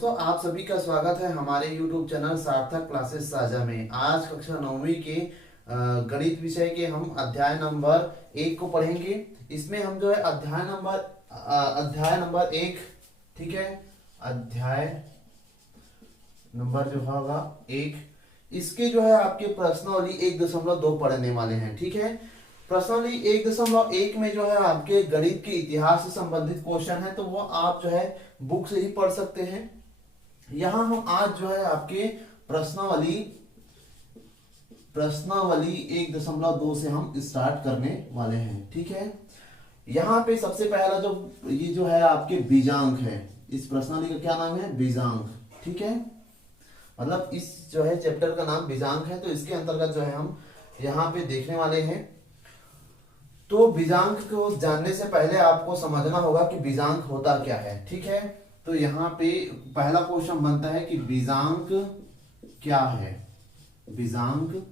दोस्तों, आप सभी का स्वागत है हमारे YouTube चैनल सार्थक क्लासेस साझा में। आज कक्षा 9वीं के गणित विषय के हम अध्याय नंबर 1 को पढ़ेंगे। इसमें हम जो है अध्याय नंबर 1, ठीक है, अध्याय नंबर जो होगा 1, इसके जो है आपके प्रश्नावली 1.2 पढ़ने वाले हैं। ठीक है, प्रश्नावली 1.1 में जो है आपके गणित के इतिहास से संबंधित क्वेश्चन है, तो वो आप जो है बुक से ही पढ़ सकते हैं। यहां हम आज जो है आपके प्रश्नावली 1.2 से हम स्टार्ट करने वाले हैं। ठीक है, यहाँ पे सबसे पहला जो ये जो है आपके बीजांक है, इस प्रश्नावली का क्या नाम है? बीजांक। ठीक है, मतलब इस जो है चैप्टर का नाम बीजांक है, तो इसके अंतर्गत जो है हम यहाँ पे देखने वाले हैं। तो बीजांक को जानने से पहले आपको समझना होगा कि बीजांक होता क्या है। ठीक है, तो यहाँ पे पहला क्वेश्चन बनता है कि बीजांक क्या है? बीजांक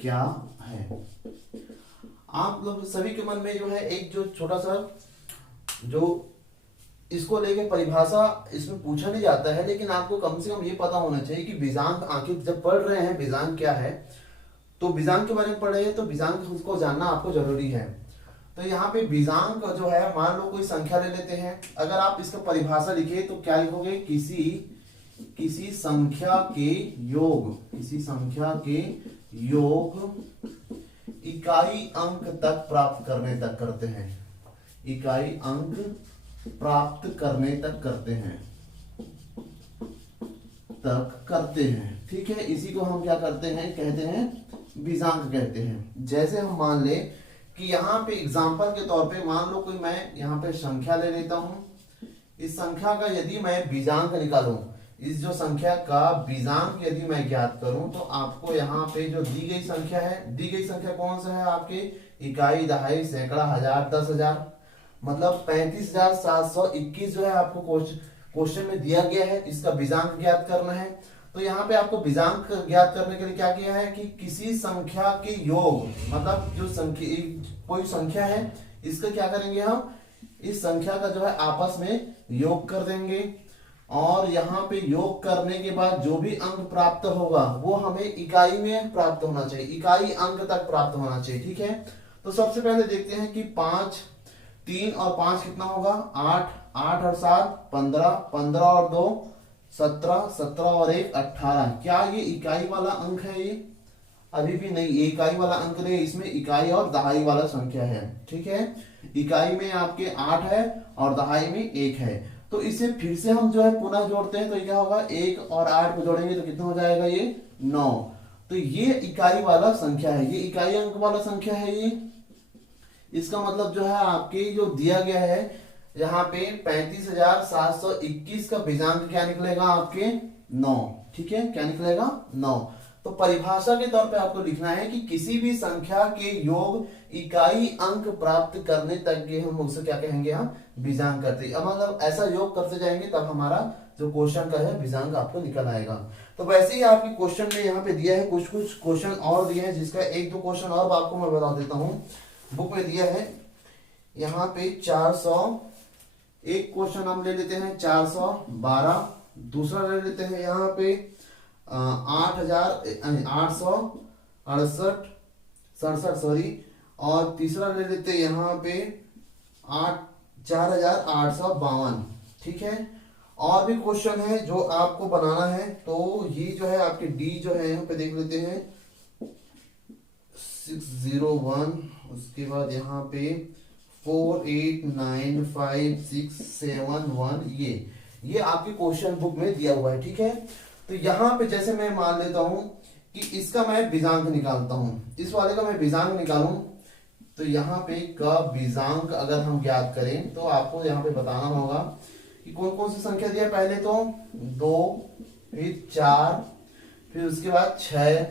क्या है? आप लोग सभी के मन में जो है एक जो छोटा सा जो इसको लेके परिभाषा इसमें पूछा नहीं जाता है, लेकिन आपको कम से कम ये पता होना चाहिए कि बीजांक आखिर जब पढ़ रहे हैं बीजांक क्या है, तो बीजांक के बारे में पढ़ रहे हैं तो बीजांक उसको जानना आपको जरूरी है। तो यहाँ पे बीजांक जो है, मान लो कोई संख्या ले लेते हैं, अगर आप इसका परिभाषा लिखे तो क्या लिखोगे? किसी संख्या के योग, किसी संख्या के योग इकाई अंक तक प्राप्त करने तक करते हैं, इकाई अंक प्राप्त करने तक करते हैं, ठीक है, इसी को हम क्या करते हैं? कहते हैं बीजांक कहते हैं। जैसे हम मान ले कि यहाँ पे एग्जाम्पल के तौर पे मान लो कोई मैं यहाँ पे संख्या ले लेता हूँ, इस संख्या का यदि मैं बीजांक निकालूं, इस जो संख्या का बीजांक यदि मैं ज्ञात करूं, तो आपको यहाँ पे जो दी गई संख्या है, दी गई संख्या कौन सा है? आपके इकाई, दहाई, सैकड़ा, हजार, 10,000, मतलब 35,721 जो है आपको क्वेश्चन में दिया गया है, इसका बीजांक ज्ञात करना है। तो यहाँ पे आपको बीजांक ज्ञात करने के लिए क्या किया है कि किसी संख्या के योग, मतलब जो संख्या कोई संख्या है, इसका क्या करेंगे हम? इस संख्या का जो है आपस में योग कर देंगे, और यहाँ पे योग करने के बाद जो भी अंक प्राप्त होगा वो हमें इकाई में प्राप्त होना चाहिए, इकाई अंक तक प्राप्त होना चाहिए। ठीक है, तो सबसे पहले देखते हैं कि 3 और 5 कितना होगा? 8, 8 और 7 15, 15 और 2 17, 17 और 1 18। क्या ये इकाई वाला अंक है? ये अभी भी नहीं, ये इकाई वाला अंक नहीं, इसमें इकाई और दहाई वाला संख्या है। ठीक है, इकाई में आपके 8 है और दहाई में 1 है। तो इसे फिर से हम जो है पुनः जोड़ते हैं, तो क्या होगा? 1 और 8 को जोड़ेंगे तो कितना हो जाएगा? ये 9। तो ये इकाई वाला संख्या है, ये इकाई अंक वाला संख्या है। ये इसका मतलब जो है आपके जो दिया गया है यहाँ पे 35,721 का बीजांक क्या निकलेगा? आपके 9। ठीक है, क्या निकलेगा? 9। तो परिभाषा के तौर पे आपको लिखना है कि किसी भी संख्या के योग इकाई अंक प्राप्त करने तक के हम उसे क्या कहेंगे? हम बीजांक करते हैं। अब मतलब ऐसा योग करते जाएंगे तब हमारा जो क्वेश्चन का है बीजांक आपको निकल आएगा। तो वैसे ही आपके क्वेश्चन में यहाँ पे दिया है कुछ क्वेश्चन और दिए हैं, जिसका 1-2 क्वेश्चन और आपको मैं बता देता हूँ। बुक में दिया है यहाँ पे 400, एक क्वेश्चन हम ले लेते हैं 412, दूसरा ले लेते हैं यहाँ पे 8,867 सॉरी, और तीसरा ले लेते हैं यहाँ पे 4,852। ठीक है, और भी क्वेश्चन है जो आपको बनाना है, तो ये जो है आपके डी जो है यहाँ पे देख लेते हैं 601, उसके बाद यहाँ पे 489567 ये आपकी क्वेश्चन बुक में दिया हुआ है। ठीक है, तो यहाँ पे जैसे मैं मान लेता हूं कि इसका मैं बीजांक निकालता हूं, इस वाले का मैं बीजांक निकालूं, तो यहाँ पे का बीजांक अगर हम ज्ञात करें तो आपको यहाँ पे बताना होगा कि कौन कौन सी संख्या दिया। पहले तो 2, फिर 4, फिर उसके बाद 6,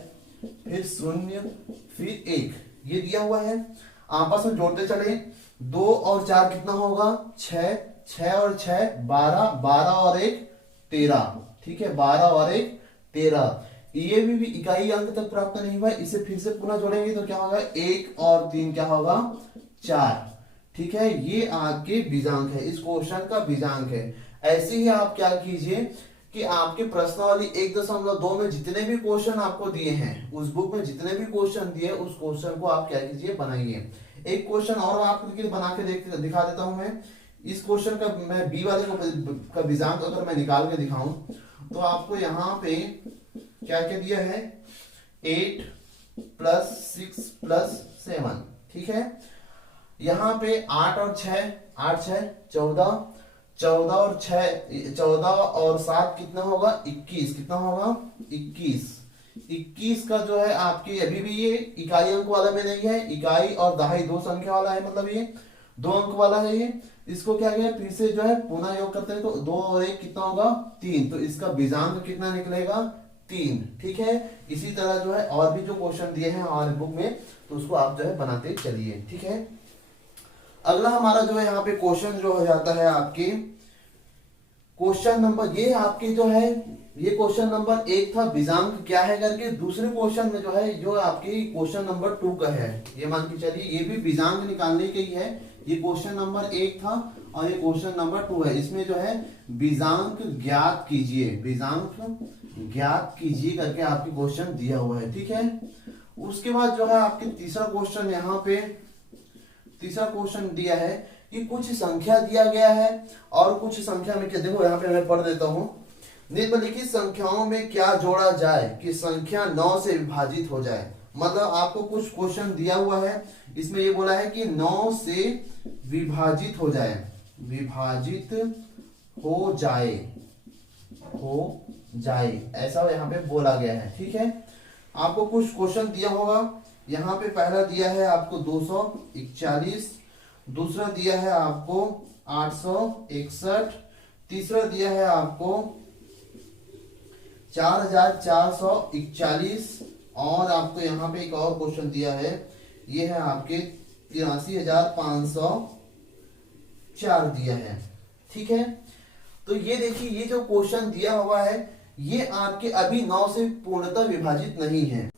फिर 0, फिर 1, ये दिया हुआ है। आपस में जोड़ते चले, 2 और 4 कितना होगा? 6, 6 और 6 12, 12 और 1 13। ठीक है, 12 और 1 13। ये भी इकाई अंक तक प्राप्त नहीं हुआ, इसे फिर से पुनः जोड़ेंगे तो क्या होगा? 1 और 3 क्या होगा? 4। ठीक है, ये आपके बीजांक है, इस क्वेश्चन का बीजांक है। ऐसे ही आप क्या कीजिए कि आपके प्रश्नावली 1.2 में जितने भी क्वेश्चन आपको दिए हैं, उस बुक में जितने भी क्वेश्चन दिए, उस क्वेश्चन को आप क्या कीजिए, बनाइए। एक क्वेश्चन और आपके बना के दिखा देता हूं मैं। इस क्वेश्चन का मैं बी वाले का बीजांक अगर मैं निकाल के दिखाऊं तो आपको यहाँ पे क्या क्या दिया है, 8 + 6 + 7, ठीक है। यहाँ पे 8 और 6, 8 6 14, 14 और 6, 14 और 7 कितना होगा, 21, कितना होगा, 21। 21 का जो है आपकी अभी भी ये इकाई अंक वाला में नहीं है, इकाई और दहाई दो संख्या वाला है, मतलब ये 2 अंक वाला है ये। इसको क्या किया, फिर से जो है पुनः योग करते हैं तो 2 और 1 कितना होगा, 3। तो इसका बीजांक कितना निकलेगा, 3, ठीक है। इसी तरह जो है और भी जो क्वेश्चन दिए हैं हमारे बुक में, तो उसको आप जो है बनाते चलिए, ठीक है। अगला हमारा जो है यहाँ पे क्वेश्चन जो हो जाता है आपके क्वेश्चन नंबर, ये आपके जो है ये क्वेश्चन नंबर 1 था, बीजांक क्या है करके। दूसरे क्वेश्चन में जो है जो आपके क्वेश्चन नंबर 2 का है, ये मान के चलिए ये भी बीजांक निकालने के ही है। ये क्वेश्चन नंबर 1 था और ये क्वेश्चन नंबर 2 है। इसमें जो है बीजांक ज्ञात कीजिए, बीजांक ज्ञात कीजिए करके आपके क्वेश्चन दिया हुआ है, ठीक है। उसके बाद जो है आपके तीसरा क्वेश्चन, यहाँ पे तीसरा क्वेश्चन दिया है कि कुछ संख्या दिया गया है और कुछ संख्या में क्या, देखो यहाँ पे मैं पढ़ देता हूँ। निम्नलिखित संख्याओं में क्या जोड़ा जाए कि संख्या 9 से विभाजित हो जाए। मतलब आपको कुछ क्वेश्चन दिया हुआ है, इसमें ये बोला है कि 9 से विभाजित हो जाए, विभाजित हो जाए, हो जाए, ऐसा यहाँ पे बोला गया है, ठीक है। आपको कुछ क्वेश्चन दिया होगा। यहाँ पे पहला दिया है आपको 241, दूसरा दिया है आपको 861, तीसरा दिया है आपको 4441 और आपको यहाँ पे एक और क्वेश्चन दिया है, ये है आपके 83,504 दिया है, ठीक है। तो ये देखिए ये जो क्वेश्चन दिया हुआ है ये आपके अभी 9 से पूर्णतः विभाजित नहीं है।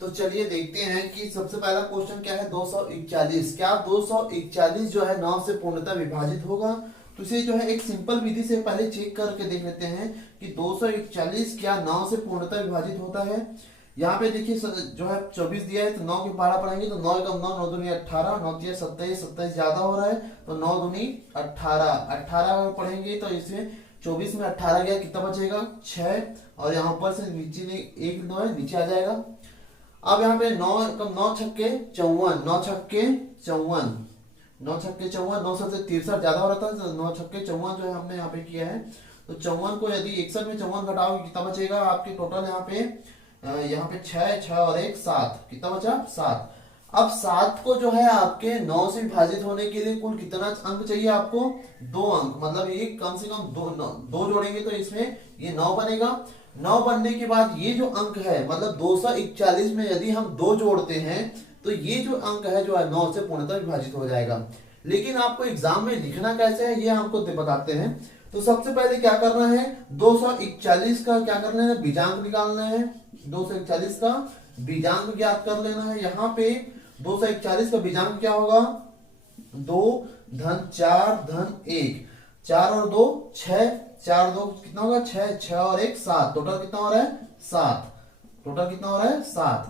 तो चलिए देखते हैं कि सबसे पहला क्वेश्चन क्या है, 241। क्या 241 जो है 9 से पूर्णतः विभाजित होगा? तो इसे जो है एक सिंपल विधि से पहले चेक करके देख लेते हैं कि 241 क्या 9 से पूर्णतः विभाजित होता है। यहाँ पे देखिए जो है 24 दिया है, तो 9 के पहाड़ा पढ़ेंगे तो 9 एकम 9, 9 दूनी 18, 9 तिया 27, 27 ज्यादा हो रहा है तो 9 दूनी 18, 18 पढ़ेंगे तो इसमें 24 में 18 गया, कितना बचेगा 6, और यहाँ पर से नीचे एक 9 है, नीचे आ जाएगा। अब यहाँ पे 9 कम 9 छक्के 54, 9 छक्के 54, 9 छक्के 54, 9 से 63 ज्यादा हो रहा था तो 9 छक्के 54 जो है हमने यहाँ पे किया है। तो 54 को यदि 61 में 54 घटाओगे कितना बचेगा आपके टोटल यहाँ पे 6, 6 और 1 7, कितना बचा 7। अब 7 को जो है आपके 9 से विभाजित होने के लिए कुल कितना अंक चाहिए आपको, 2 अंक। मतलब ये कम से कम दो जोड़ेंगे तो इसमें ये 9 बनेगा। 9 बनने के बाद ये जो अंक है मतलब 241 में यदि हम 2 जोड़ते हैं तो ये जो अंक है जो है 9 से पूर्णतः विभाजित हो जाएगा। लेकिन आपको एग्जाम में लिखना कैसे है ये हमको बताते हैं। तो सबसे पहले क्या करना है, 241 का क्या करना है, बीजांक निकालना है। 241 का बीजांक ज्ञात कर लेना है। यहाँ पे 241 का बीजांक क्या होगा, 2 धन 4 धन 1, 4 और 2 6, 4 2 कितना होगा 6, 6 और 1 7, टोटल कितना हो रहा है 7, टोटल कितना हो रहा है 7।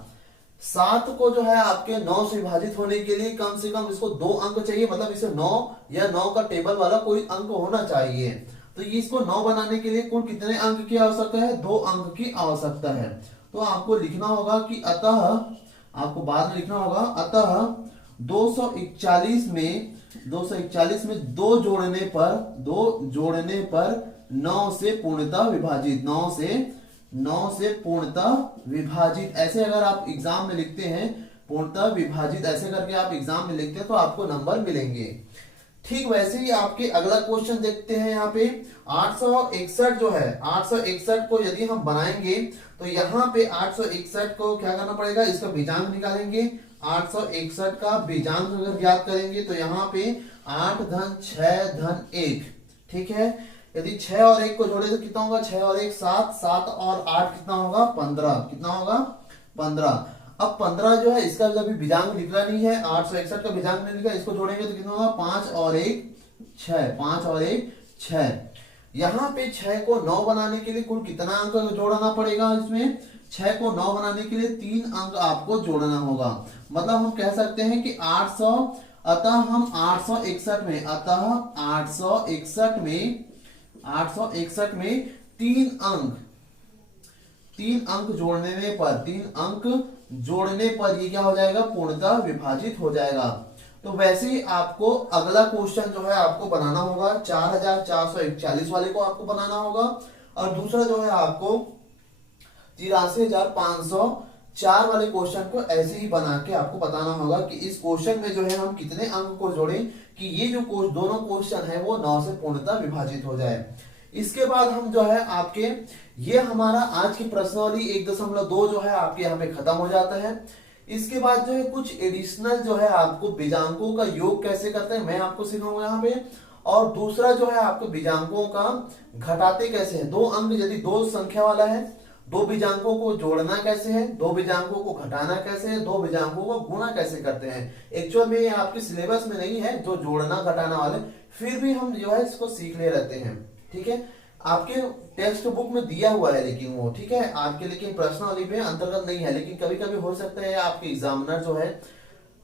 7 को जो है आपके 9 से विभाजित होने के लिए कम से कम इसको 2 अंक चाहिए, मतलब इसे 9 या 9 का टेबल वाला कोई अंक होना चाहिए। तो ये इसको 9 बनाने के लिए कुल कितने अंक की आवश्यकता है, 2 अंक की आवश्यकता है। तो आपको लिखना होगा कि अतः, आपको बाद में लिखना होगा अतः 241 में 2 जोड़ने पर 9 से पूर्णतः विभाजित, 9 से पूर्णतः विभाजित। ऐसे अगर आप एग्जाम में लिखते हैं पूर्णतः विभाजित, ऐसे करके आप एग्जाम में लिखते हैं तो आपको नंबर मिलेंगे। ठीक वैसे ही आपके अगला क्वेश्चन देखते हैं। यहाँ पे 861 जो है, 861 को यदि हम बनाएंगे तो यहाँ पे 861 को क्या करना पड़ेगा, इसका बीजांक निकालेंगे। 861 का बीजांक अगर ज्ञात करेंगे तो यहाँ पे 8 धन 6 धन 1, ठीक है। यदि 6 और 1 को जोड़े तो कितना होगा, 6 और 1 7, 7 और 8 कितना होगा 15, कितना होगा 15। अब 15 जो है इसका अभी बीजांक निकला नहीं है, 861 का बीजांक नहीं निकला, इसको जोड़ेंगे तो कितना होगा 5 और 1 6, 5 और 1 6। यहाँ पे 6 को 9 बनाने के लिए कुल कितना अंक जोड़ना पड़ेगा? इसमें 6 को 9 बनाने के लिए 3 अंक आपको जोड़ना होगा। मतलब हम कह सकते हैं कि 800, अतः हम 861 में, अतः 861 में 3 अंक जोड़ने पर ये क्या हो जाएगा? पूर्णतः विभाजित हो जाएगा। तो वैसे ही आपको अगला क्वेश्चन जो है आपको बनाना होगा, 4441 वाले को आपको बनाना होगा, और दूसरा जो है आपको 83,504 वाले क्वेश्चन को ऐसे ही बना के आपको बताना होगा कि इस क्वेश्चन में जो है हम कितने अंक को जोड़ें कि ये जो दोनों क्वेश्चन है वो 9 से पूर्णतः विभाजित हो जाए। इसके बाद हम जो है आपके, ये हमारा आज की प्रश्नावली 1.2 जो है आपके यहाँ पे खत्म हो जाता है। इसके बाद जो है कुछ एडिशनल जो है आपको बीजांकों का योग कैसे करते हैं मैं आपको सिखाऊंगा यहाँ पे, और दूसरा जो है आपको बीजांकों का घटाते कैसे है। 2 अंक यदि 2 संख्या वाला है, 2 बीजांकों को जोड़ना कैसे है, 2 बीजांकों को घटाना कैसे है, 2 बीजांकों को गुणा कैसे करते हैं। एक्चुअल में ये आपके सिलेबस में नहीं है जो जोड़ना घटाना वाले, फिर भी हम जो है इसको सीख ले रहते हैं। ठीक है, आपके टेक्स्ट बुक में दिया हुआ है लेकिन वो, ठीक है, आपके लेकिन प्रश्नावली में अंतर्गत नहीं है। लेकिन कभी कभी हो सकता है आपके एग्जामिनर जो है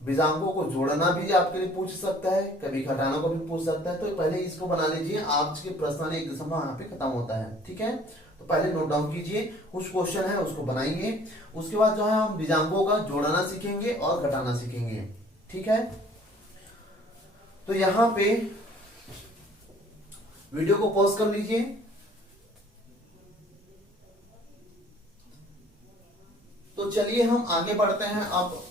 बीजांकों को जोड़ना भी आपके लिए पूछ सकता है, कभी घटाना को भी पूछ सकता है। तो पहले इसको बना लीजिए, आज के प्रश्नावली 1.2 यहाँ पे खत्म होता है। ठीक है, तो पहले नोट डाउन कीजिए, कुछ क्वेश्चन है उसको बनाइए। उसके बाद जो है हम बीजांकों का जोड़ना सीखेंगे और घटाना सीखेंगे। ठीक है, तो यहाँ पे वीडियो को पॉज कर लीजिए। तो चलिए हम आगे बढ़ते हैं। अब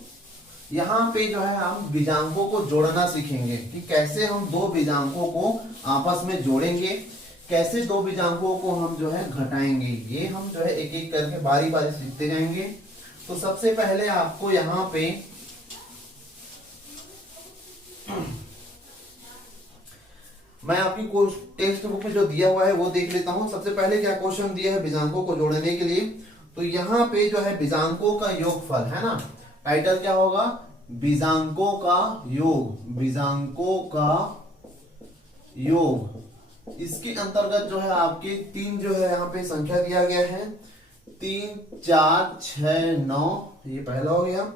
यहाँ पे जो है हम बीजांकों को जोड़ना सीखेंगे कि कैसे हम 2 बीजांकों को आपस में जोड़ेंगे, कैसे 2 बीजांकों को हम जो है घटाएंगे। ये हम जो है एक एक करके बारी बारी सीखते जाएंगे। तो सबसे पहले आपको यहाँ पे मैं आपकी टेक्स्ट बुक में जो दिया हुआ है वो देख लेता हूं। सबसे पहले क्या क्वेश्चन दिया है बीजांकों को जोड़ने के लिए, तो यहाँ पे जो है बीजांकों का योगफल है ना, टाइटल क्या होगा? बीजांकों का योग, बीजांकों का योग। इसके अंतर्गत जो है आपके 3 जो है यहाँ पे संख्या दिया गया है, 3, 4, 6, 9, ये पहला हो गया,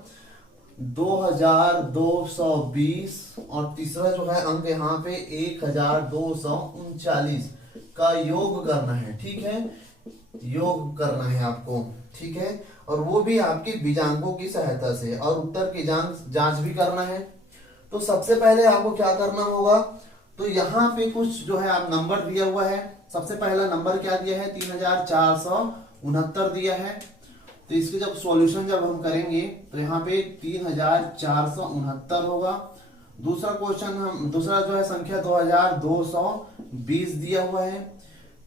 2220, और तीसरा जो है अंक यहाँ पे 1239 का योग करना है। ठीक है, योग करना है आपको। ठीक है, और वो भी आपके बीजांकों की सहायता से, और उत्तर की जांच भी करना है। तो सबसे पहले आपको क्या करना होगा, तो यहाँ पे कुछ जो है आप नंबर दिया हुआ है। सबसे पहला नंबर क्या दिया है? 3469 दिया है। तो इसके जब सॉल्यूशन जब हम करेंगे तो यहाँ पे 3469 होगा। दूसरा क्वेश्चन हम, दूसरा जो है संख्या 2220 दिया हुआ है।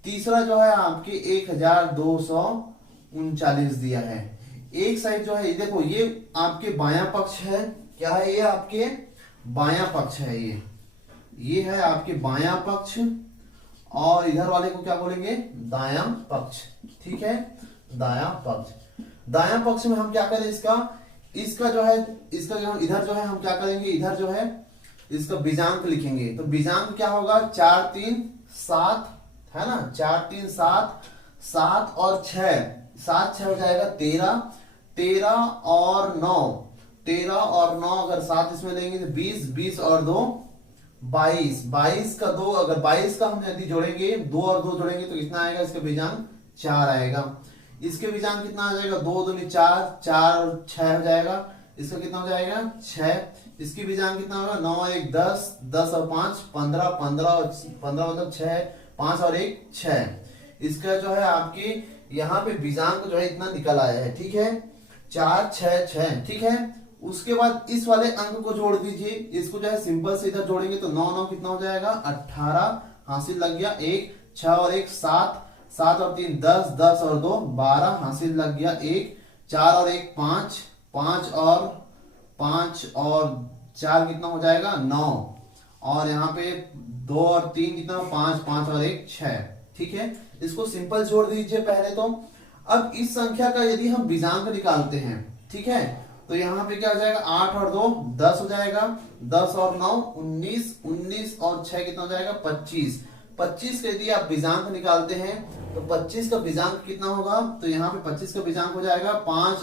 तीसरा जो है आपके 1239 दिया है। एक साइड जो है देखो, ये आपके बायां पक्ष है। क्या है? ये आपके बायां पक्ष है। ये है आपके बायां पक्ष, और इधर वाले को क्या बोलेंगे? दायां पक्ष। ठीक है, दायां पक्ष। दायां पक्ष में हम क्या करें? इसका जो है, इसका जो इधर जो है हम क्या करेंगे? इधर जो है इसका बीजांक लिखेंगे। तो बीजांक क्या होगा? 4, 3, 7 है ना, 4, 3, 7 और 6, 7, 6 हो जाएगा 13, 13 और 9 अगर 7 इसमें लेंगे तो 20, 20 और 2 22, 22 का 2, अगर 22 का हम यदि जोड़ेंगे, 2 और 2 जोड़ेंगे तो कितना आएगा? इसका बीजांक 4 आएगा। इसके बीजांक कितना आ जाएगा? 2 दूनी 4, 4 और 6 हो जाएगा। इसका कितना हो जाएगा? 6। इसकी बीजांक कितना होगा? 9 1 10, 10 और 5 15, 15 मतलब 6, 5 और 1 6। इसका जो है आपके यहाँ पे बीजांक जो है इतना निकल आया है। ठीक है, 4 6 6। ठीक है, उसके बाद इस वाले अंक को जोड़ दीजिए। इसको जो है सिंपल से इधर जोड़ेंगे तो 9 9 कितना हो जाएगा? 18 हासिल लग गया। 1 6 और 1 7, 7 और 3 10, 10 और 2 12 हासिल लग गया। 1 4 और 1 5, 5 और 4 कितना हो जाएगा? 9, और यहाँ पे 2 और 3 कितना? 5, 5 और 1 6। ठीक है, इसको सिंपल जोड़ दीजिए पहले तो। अब इस संख्या का यदि हम बीजांक निकालते हैं, ठीक है, तो यहाँ पे क्या हो जाएगा? 8 और 2 10 हो जाएगा, 10 और 9 19, 19 और 6 कितना हो जाएगा? 25। 25 का यदि आप बीजांक निकालते हैं तो 25 का बीजांक कितना होगा, तो यहाँ पे 25 का बीजांक हो जाएगा 5